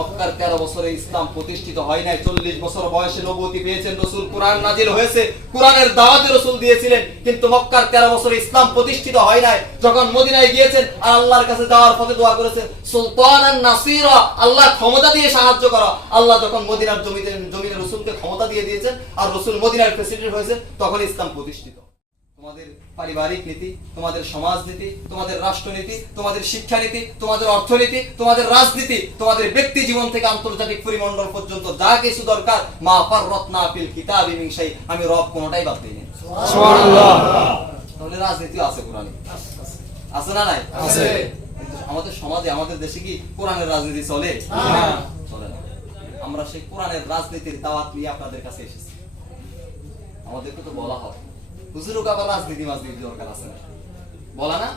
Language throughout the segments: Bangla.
মক্কার তেরো বছরে ইসলাম প্রতিষ্ঠিত হয় নাই, চল্লিশ বছর বয়সে নবতী পেয়েছেন রসুল, কোরআন নাজিল হয়েছে, কোরআনের দাওয়াতে রসুল দিয়েছিলেন, কিন্তু মক্কার তেরো বছরে ইসলাম প্রতিষ্ঠিত হয় নাই, যখন মদিনায় গিয়েছেন, আর আল্লাহর কাছে যাওয়ার পথে দোয়া করেছেন সুলতান নাসিরা, আল্লাহ ক্ষমতা দিয়ে সাহায্য করা। আল্লাহ যখন মদিনার জমিতে জমিনে রসুলকে ক্ষমতা দিয়ে দিয়েছেন, আর রসুল মদিনার প্রেসিডেন্ট হয়েছে তখন ইসলাম প্রতিষ্ঠিত। তোমাদের পারিবারিক নীতি তোমাদের সমাজনীতি তোমাদের রাষ্ট্রনীতি তোমাদের শিক্ষানীতি তোমাদের অর্থনীতি তোমাদের রাজনীতি তোমাদের ব্যক্তি জীবন থেকে আন্তর্জাতিক পরিমণ্ডল পর্যন্ত যা কিছু দরকার মা পার রত্না আপিল কিতাব ইমিংসাই আমি রব কোনোটাই বাদ দিইনি। তাহলে রাজনীতিও আছে কোরআনে। আছে না নাই? আছে। আমাদের সমাজে আমাদের দেশে কি কোরআনের রাজনীতি চলে? চলে না। আমরা সেই কোরআনের রাজনীতির দাওয়াত নিয়ে আপনাদের কাছে এসেছি। আমাদেরকে তো বলা হয়। হুজুরক আবার রাজনীতি মাজনীতি দরকার আছে। না বলা না?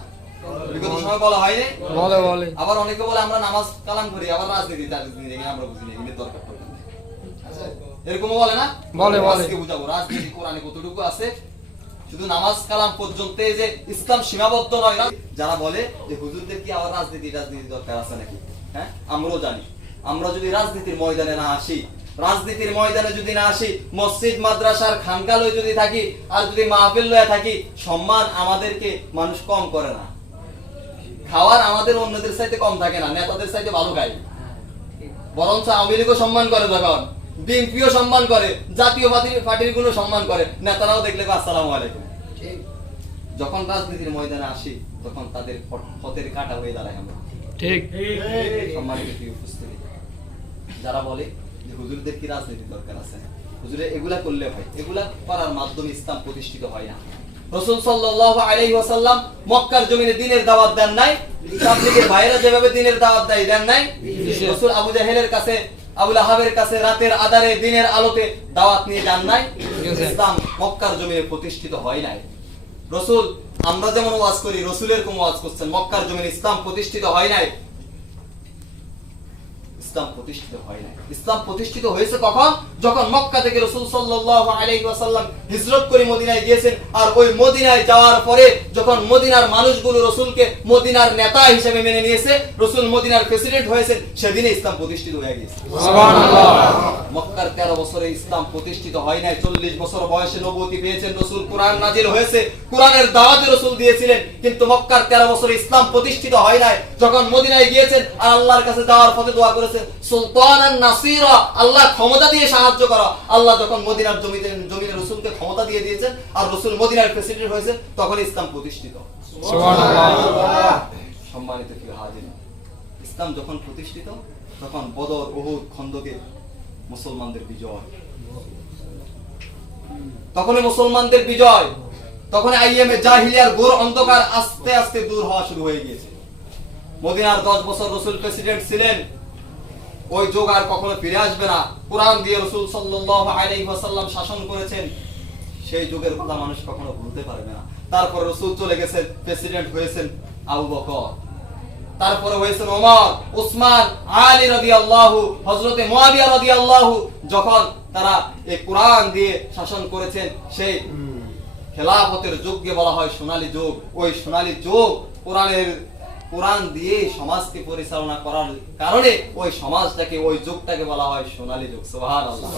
বিগত সময় বলা হয়নি বলে বলে। আবার অনেকে বলে আমরা নামাজ কালাম করি আবার রাজনীতি রাজনীতি আমরা বুঝি না এগুলো দরকার। বলে না। বলে, বলে। আজকে বুঝাবো রাজনীতি কোরআনে কতটুকু আছে? শুধু নামাজ কালাম পর্যন্ত যে ইসলাম সীমাবদ্ধ নয় না যারা বলে যে হুজুরদের কি আবার রাজনীতি রাজনীতি দরকার আছে নাকি? হ্যাঁ আমরাও জানি। আমরা যদি রাজনীতির ময়দানে না আসি রাজনীতির ময়দানে যদি না আসি মসজিদ মাদ্রাসার খানকা লয়ে যদি থাকি আর যদি মাহফিল লয়ে থাকি সম্মান আমাদেরকে মানুষ কম করে না। খাওয়ার আমাদের অন্যদের সাথে কম থাকে না নেতাদের সাথে ভালো খায়। বরঞ্চ আওয়ামী লীগও সম্মান করে যখন বিএনপিও সম্মান করে জাতীয় পার্টির পার্টিরগুলো সম্মান করে। নেতারাও দেখলে আসসালামু আলাইকুম। যখন রাজনীতির ময়দানে আসি তখন তাদের পথ- পথের কাটা হয়ে দাঁড়ায় আমরা। ঠিক। সম্মানিত উপস্থিতি। যারা বলে যে হুজুরদের কি রাজনীতি দরকার আছে? হুজুরে এগুলা করলে হয়। এগুলা করার মাধ্যমে ইসলাম প্রতিষ্ঠিত হয় না। রসুল সাল্লাল্লাহু আলাইহি ওয়াসাল্লাম মক্কার জমিনে দিনের দাওয়াত দেন নাই তাবলীগের ভাইরা যেভাবে দিনের দাওয়াত দেয় দেন নাই। রসুল আবু জাহেলের কাছে আবুল আহাবের কাছে রাতের আধারে দিনের আলোতে দাওয়াত নিয়ে যান নাই। ইসলাম মক্কার জমিনে প্রতিষ্ঠিত হয় নাই। রসুল আমরা যেমন ওয়াজ করি রসুলের কোন ওয়াজ করছেন মক্কার জমিনে ইসলাম প্রতিষ্ঠিত হয় নাই। ইসলাম প্রতিষ্ঠিত হয় নাই। ইসলাম প্রতিষ্ঠিত হয়েছে কখন? যখন মক্কা থেকে রসুল সাল্লাল্লাহু আলাইহি হিজরত করে মদিনায় গিয়েছেন। আর ওই মদিনায় যাওয়ার পরে যখন মদিনার মানুষগুলো রসুলকে মদিনার নেতা হিসেবে মেনে নিয়েছে রসুল মদিনার প্রেসিডেন্ট হয়েছেন সেদিনে ইসলাম প্রতিষ্ঠিত হয়ে গেছে মক্কার তেরো বছরে ইসলাম প্রতিষ্ঠিত হয় নাই চল্লিশ বছর বয়সে নবতী পেয়েছেন রসুল কোরআন নাজিল হয়েছে। কোরআনের দাওয়াতে রসুল দিয়েছিলেন কিন্তু মক্কার তেরো বছরে ইসলাম প্রতিষ্ঠিত হয় নাই। যখন মদিনায় গিয়েছেন আর আল্লাহর কাছে যাওয়ার পথে দোয়া করেছেন সুলতান নাসিরা আল্লাহ ক্ষমতা দিয়ে সাহায্য করা। আল্লাহ যখন মদিনার জমিতে জমিনে রসুলকে ক্ষমতা দিয়ে দিয়েছেন আর রসুল মদিনার প্রেসিডেন্ট হয়েছে তখন ইসলাম প্রতিষ্ঠিত। সম্মানিত প্রিয় হাজির ইসলাম যখন প্রতিষ্ঠিত তখন বদর খন্দকে মুসলমানদের বিজয়। তখনই মুসলমানদের বিজয়। তখন আইএমএ জাহিলিয়ার ঘোর অন্ধকার আস্তে আস্তে দূর হওয়া শুরু হয়ে গিয়েছে। মদিনার দশ বছর রসুল প্রেসিডেন্ট ছিলেন। ওই যুগ আর কখনো ফিরে আসবে না। কোরআন দিয়ে রসুল সাল্লাল্লাহু আলাইহি ওয়াসাল্লাম শাসন করেছেন। সেই যুগের কথা মানুষ কখনো ভুলতে পারবে না। তারপর রসুল চলে গেছেন প্রেসিডেন্ট হয়েছেন আবু বকর। তারপরে হয়েছেন ওমর উসমান আলী রাদিয়াল্লাহু হযরতে মুয়াবিয়া রাদিয়াল্লাহু যখন তারা এই কোরআন দিয়ে শাসন করেছেন সেই খেলাফতের যুগকে বলা হয় সোনালী যুগ। ওই সোনালী যুগ কোরআনের কোরআন দিয়ে সমাজকে পরিচালনা করার কারণে ওই সমাজটাকে ওই যুগটাকে বলা হয় সোনালী যুগ। সুবহানাল্লাহ।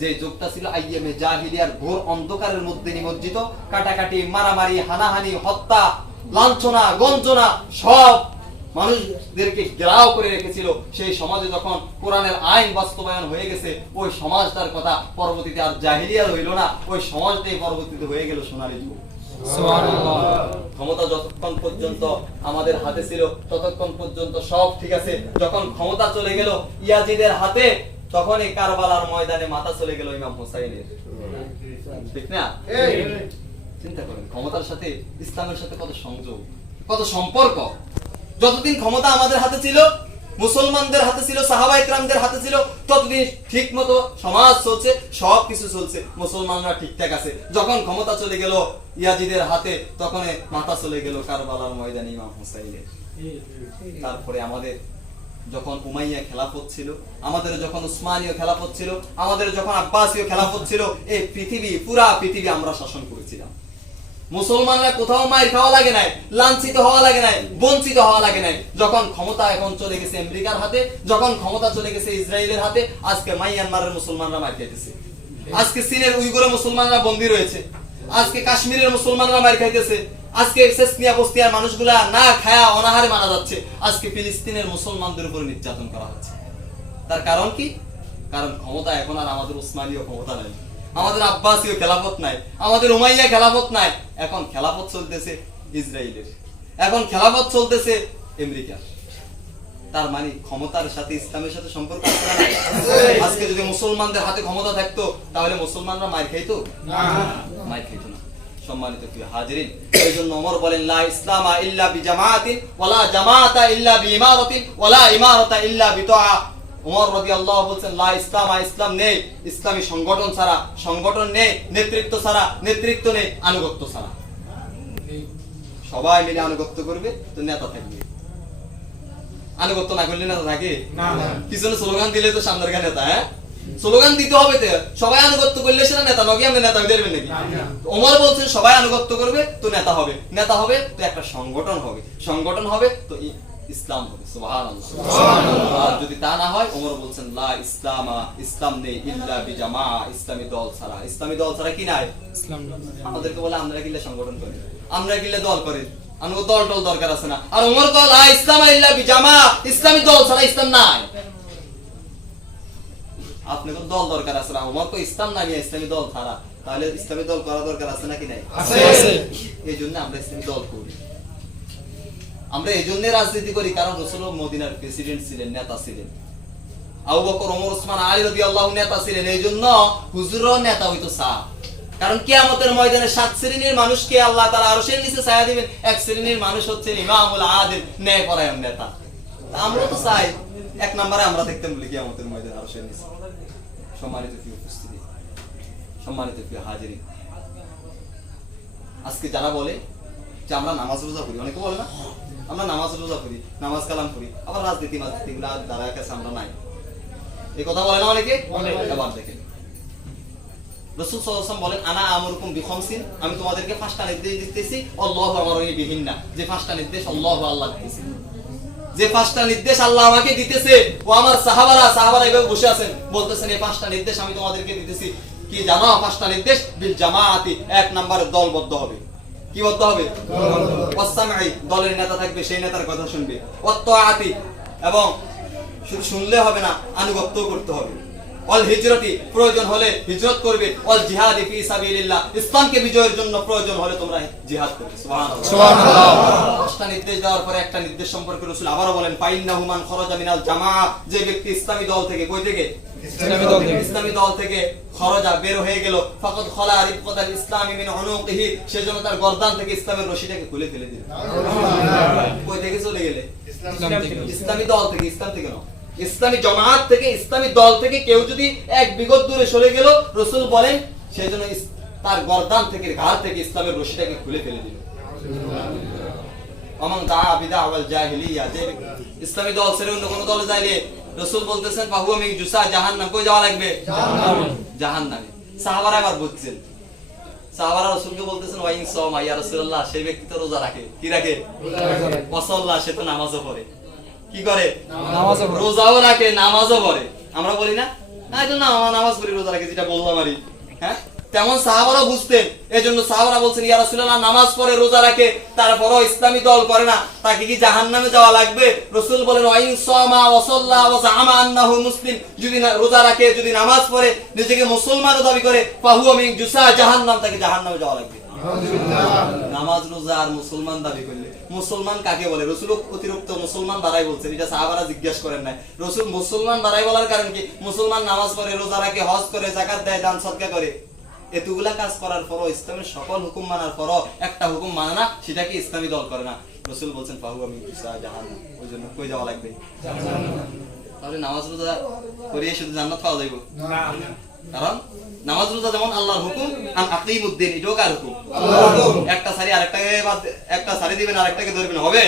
যে যুগটা ছিল আইএমএ জাহিলিয়ার ঘোর অন্ধকারের মধ্যে নিমজ্জিত। কাটাকাটি মারামারি হানাহানি হত্যা লাঞ্ছনা গঞ্জনা সব মানুষদেরকে ঘেরাও করে রেখেছিল। সেই সমাজে যখন কোরআনের আইন বাস্তবায়ন হয়ে গেছে ওই সমাজটার কথা পরবর্তীতে আর জাহিলিয়ার হইল না। ওই সমাজটাই পরবর্তীতে হয়ে গেল সোনালী যুগ। ক্ষমতা যতক্ষণ পর্যন্ত আমাদের হাতে ছিল ততক্ষণ পর্যন্ত সব ঠিক আছে। যখন ক্ষমতা চলে গেল ইয়াজিদের হাতে তখনই কারবালার ময়দানে মাথা চলে গেল ইমাম হুসাইনের। ঠিক না? চিন্তা করেন ক্ষমতার সাথে ইসলামের সাথে কত সংযোগ কত সম্পর্ক? যতদিন ক্ষমতা আমাদের হাতে ছিল মুসলমানদের হাতে ছিল সাহাবা ইকরামদের হাতে ছিল, ততদিন ঠিক মতো সমাজ চলছে সব কিছু চলছে, মুসলমানরা ঠিকঠাক আছে। যখন ক্ষমতা চলে গেল ইয়াজিদের হাতে তখন মাথা চলে গেল কারবালার ময়দানে ইমাম হুসাইনের। তারপরে আমাদের যখন উমাইয়া খেলাফত ছিল, আমাদের যখন উসমানীয় খেলাফত ছিল, আমাদের যখন আব্বাসীয় খেলাফত ছিল, এই পৃথিবী, পুরা পৃথিবী আমরা শাসন করেছিলাম। মুসলমানরা কোথাও মায়ের খাওয়া লাগে নাই, লাঞ্ছিত হওয়া লাগে নাই, বঞ্চিত হওয়া লাগে নাই। যখন ক্ষমতা এখন চলে গেছে আমেরিকার হাতে, যখন ক্ষমতা চলে গেছে ইসরায়েলের হাতে, আজকে মাইয়ানমারের মুসলমানরা মার খাইতেছে। আজকে চীনের উইগুরে মুসলমানরা বন্দী রয়েছে। আজকে কাশ্মীরের মুসলমানরা মার খাইতেছে। আজকে সেসনিয়া বস্তিয়ার মানুষগুলা না খায়া অনাহারে মারা যাচ্ছে। আজকে ফিলিস্তিনের মুসলমানদের উপর নির্যাতন করা হচ্ছে। তার কারণ কি? কারণ ক্ষমতা এখন আর আমাদের উসমানীয় ক্ষমতা নাই। আমাদের আব্বাসীয় খেলাফত নাই আমাদের উমাইয়া খেলাফত নাই এখন খেলাফত চলতেছে ইসরায়েলের এখন খেলাফত চলতেছে আমেরিকার। তার মানে ক্ষমতার সাথে ইসলামের সাথে সম্পর্ক? আজকে যদি মুসলমানদের হাতে ক্ষমতা থাকতো তাহলে মুসলমানরা মার খাইতো? মার খাইতো না। সম্মানিত প্রিয় হাজিরিন এই জন্য ওমর বলেন লা ইসলামা ইল্লা বিজামাতিন ওয়ালা জামাতা ইল্লা বিইমারাতিন ওয়ালা ইমারাতা ইল্লা বিতআ ওমর রাদিয়াল্লাহু বলছেন লা ইসলামা ইসলাম নেই। ইসলামী সংগঠন ছাড়া সংগঠন নেই নেতৃত্ব ছাড়া নেতৃত্ব নেই আনুগত্য ছাড়া। সবাই মিলে আনুগত্য করবে তো নেতা থাকবে। আনুগত্য না করলে নেতা থাকে? পিছনে স্লোগান দিলে তো সামনের গা নেতা হ্যাঁ? স্লোগান দিতে হবে তো। সবাই আনুগত্য করলে সেটা নেতা নকি আমরা নেতা হয়ে দেবেন নাকি? ওমর বলছেন সবাই আনুগত্য করবে তো নেতা হবে। নেতা হবে তো একটা সংগঠন হবে। সংগঠন হবে তো ইসলাম হবে আর যদি তা না হয় ওমর বলছেন লা ইসলামা ইসলাম নেই ইল্লা বিজামা ইসলামী দল ছাড়া। ইসলামী দল ছাড়া কি নাই? আমাদেরকে বলে আমরা গিলে সংগঠন করি। আমরা গিলে দল করি। আমাকে দল টল দরকার আছে না। আর ওমর কল আ ইসলাম ইল্লা বিজামা ইসলামী দল ছাড়া ইসলাম নাই। দল দরকার আছে না? ওমর কো ইসলাম না নিয়ে ইসলামী দল ছাড়া। তাহলে ইসলামী দল করা দরকার আছে নাকি নাই। এই জন্য আমরা ইসলামী দল করি। আমরা এই জন্য রাজনীতি করি, কারণ রসুল মদিনার প্রেসিডেন্ট ছিলেন, নেতা ছিলেন। আবু বকর, ওমর, ওসমান, আলী রাদিয়াল্লাহু নেতা ছিলেন এই জন্য হুজুরও নেতা হইতো সা কারণ কিয়ামতের ময়দানে সাত শ্রেণির মানুষকে আল্লাহ তাআলা আরশের নিচে ছায়া দিবেন, এক শ্রেণির মানুষ হচ্ছেন ইমামুল আদিল ন্যায়পরায়ণ নেতা। আমরা তো চাই, এক নম্বরে আমরা দেখতাম বলি কিয়ামতের ময়দানে আরশের নিচে। সম্মানিত প্রিয় উপস্থিতি, সম্মানিত প্রিয় হাজিরি। আজকে যারা বলে যে আমরা নামাজ রোজা করি, অনেকে বলে না? আমরা নামাজ রোজা করি নামাজ কালাম করি আবার রাজনীতি মাজনীতি গুলো দ্বারা কাছে আমরা নাই। এই কথা বলে না অনেকে? এবার দেখেন। রসুল বলেন আনা আমরকুম বিখমসিন? আমি তোমাদেরকে পাঁচটা নির্দেশ দিতেছি আল্লাহু আমারই বিহীন না যে পাঁচটা নির্দেশ আল্লাহু আল্লাহ দিতেছে। যে পাঁচটা নির্দেশ আল্লাহ আমাকে দিতেছে ও আমার সাহাবারা সাহাবারা এভাবে বসে আছেন বলতেছেন এই পাঁচটা নির্দেশ আমি তোমাদেরকে দিতেছি। কি জানো? পাঁচটা নির্দেশ বিল জামাআতি। এক নম্বরে দলবদ্ধ হবে। কি বলতে হবে? দলের নেতা থাকবে, সেই নেতার কথা শুনবে। ওয়াত্তাআতি, এবং শুধু শুনলে হবে না আনুগত্য করতে হবে। অল হিজরতি প্রয়োজন হলে হিজরত করবে অল জিহাদি ফি সাবিলিল্লাহ। ইসলামকে বিজয়ের জন্য প্রয়োজন হলে তোমরা জিহাদ করবে সুবহানাল্লাহ। সুবহানাল্লাহ। পাঁচটা নির্দেশ দেওয়ার পরে একটা নির্দেশ সম্পর্কে রসুল আবারও বলেন ফাইন্নাহু মান খরাজা মিনাল জামাআত যে ব্যক্তি ইসলামী দল থেকে কই থেকে? ইসলামী দল থেকে। ইসলামী দল থেকে খরজা বের হয়ে গেল। ফাকাদ খলা রিফকাতাল ইসলামি মিন উনুকিহি। সেজন্য তার গর্দান থেকে ইসলামের রশিটাকে খুলে ফেলে দিল। কই থেকে চলে গেলে? ইসলাম দল থেকে ইসলাম থেকে নয়। ইসলামী জমাআত থেকে ইসলামী দল থেকে কেউ যদি এক বিগত দূরে সরে গেল রসুল বলেন সেই জন্য তার গর্দান থেকে ঘাড় থেকে ইসলামের রশিটাকে খুলে ফেলে দিল। অমন দা বিদা ওয়াল জাহিলিয়া। যে ইসলামী দল ছেড়ে অন্য কোনো দলে যাইলে রসুল বলতেছেন বাহু আমি জুসা জাহান্নাম। কই যাওয়া লাগবে? জাহান্নামে। সাহাবারা এবার বুঝছেন। সাহাবারা রসুলকে বলতেছেন ওয়াইং সম আইয়া রাসূলুল্লাহ সেই ব্যক্তি তো রোজা রাখে। কি রাখে? সে তো নামাজও পড়ে। কি করে। রোজাও রাখে নামাজও পড়ে। আমরা বলি না না নামাজ পড়ি রোজা রাখে যেটা বললাম আরই হ্যাঁ? তেমন সাহাবারা বুঝতেন। এই জন্য সাহাবারা বলছেন ইয়া রাসূলুল্লাহ নামাজ পড়ে রোজা রাখে তারপরও ইসলামী দল করে না। তাকে কি জাহান্নামে যাওয়া লাগবে? রসুল বলেন ওয়াইন সামা ওয়া সাল্লা ওয়া জামা আন্নাহু মুসলিম। যদি রোজা রাখে যদি নামাজ পড়ে নিজেকে মুসলমানও দাবি করে ফাহু মিন জুসা জাহান্নাম তাকে জাহান্নামে যাওয়া লাগবে। নামাজ রোজা আর মুসলমান দাবি করলে। মুসলমান কাকে বলে? রসুল অতিরিক্ত মুসলমান দ্বারাই বলছেন এটা সাহাবারা জিজ্ঞাসা করেন নাই। রসুল মুসলমান দ্বারাই বলার কারণ কি? মুসলমান নামাজ পড়ে রোজা রাখে হজ করে জাকাত দেয় দান সদকা করে। এতগুলা কাজ করার পরও ইসলামের সকল হুকুম মানার পরও একটা হুকুম মানে না সেটাকে ইসলামী দল করে না। রসুল বলছেন পাহু আমি জাহান ওই জন্য কই যাওয়া লাগবে? তাহলে নামাজ রোজা করিয়ে শুধু জান্নাত পাওয়া যাইব? কারণ নামাজ রোজা যেমন আল্লাহর হুকুম আর আকিমুদ্দিন এটাও কার হুকুম? একটা সারি আরেকটাকে একটা সারি দিবেন আরেকটাকে ধরবেন হবে?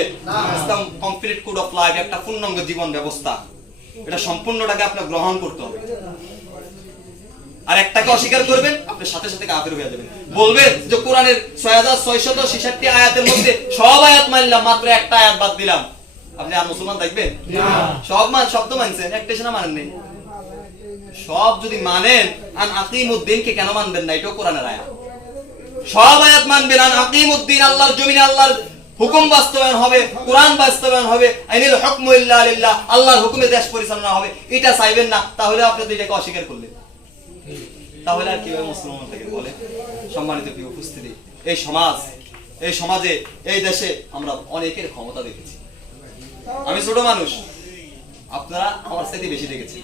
Islam complete code of life একটা পূর্ণাঙ্গ জীবন ব্যবস্থা। এটা সম্পূর্ণটাকে আপনার গ্রহণ করতে হবে। আর একটাকে অস্বীকার করবেন আপনি সাথে সাথে কাফের হয়ে যাবেন। বলবেন যে কোরআনের ছয় হাজার ছয়শত ছেষট্টি আয়াতের মধ্যে সব আয়াত মানলাম মাত্র একটা আয়াত বাদ দিলাম। আপনি আর মুসলমান দেখবেন সব মান শব্দ মানছেন একটা সেনা মানেন নেই। সব যদি মানেন আন আকিমুদ্দিনকে কেন মানবেন না? এটাও কোরআনের আয়াত। সব আয়াত মানবেন আন আকিমুদ্দিন আল্লাহর জমিনে আল্লাহর হুকুম বাস্তবায়ন হবে কোরআন বাস্তবায়ন হবে আইনিল হুকমু ইল্লা লিল্লাহ আল্লাহর হুকুমে দেশ পরিচালনা হবে। এটা চাইবেন না তাহলে আপনি তো এটাকে অস্বীকার করলেন। তাহলে আর কীভাবে মুসলমান থেকে বলে সম্মানিত প্রিয় উপস্থিতি, এই সমাজ, এই সমাজে, এই দেশে আমরা অনেকের ক্ষমতা দেখেছি। আমি ছোট মানুষ, আপনারা আমার সাথে বেশি দেখেছেন।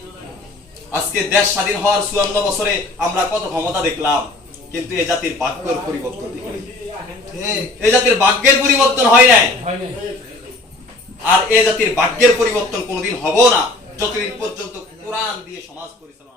আজকে দেশ স্বাধীন হওয়ার চুয়ান্ন বছরে আমরা কত ক্ষমতা দেখলাম, কিন্তু এ জাতির ভাগ্যের পরিবর্তন এ জাতির ভাগ্যের পরিবর্তন হয় নাই। আর এ জাতির ভাগ্যের পরিবর্তন কোনোদিন হব না, যতদিন পর্যন্ত কোরআন দিয়ে সমাজ পরিচালনা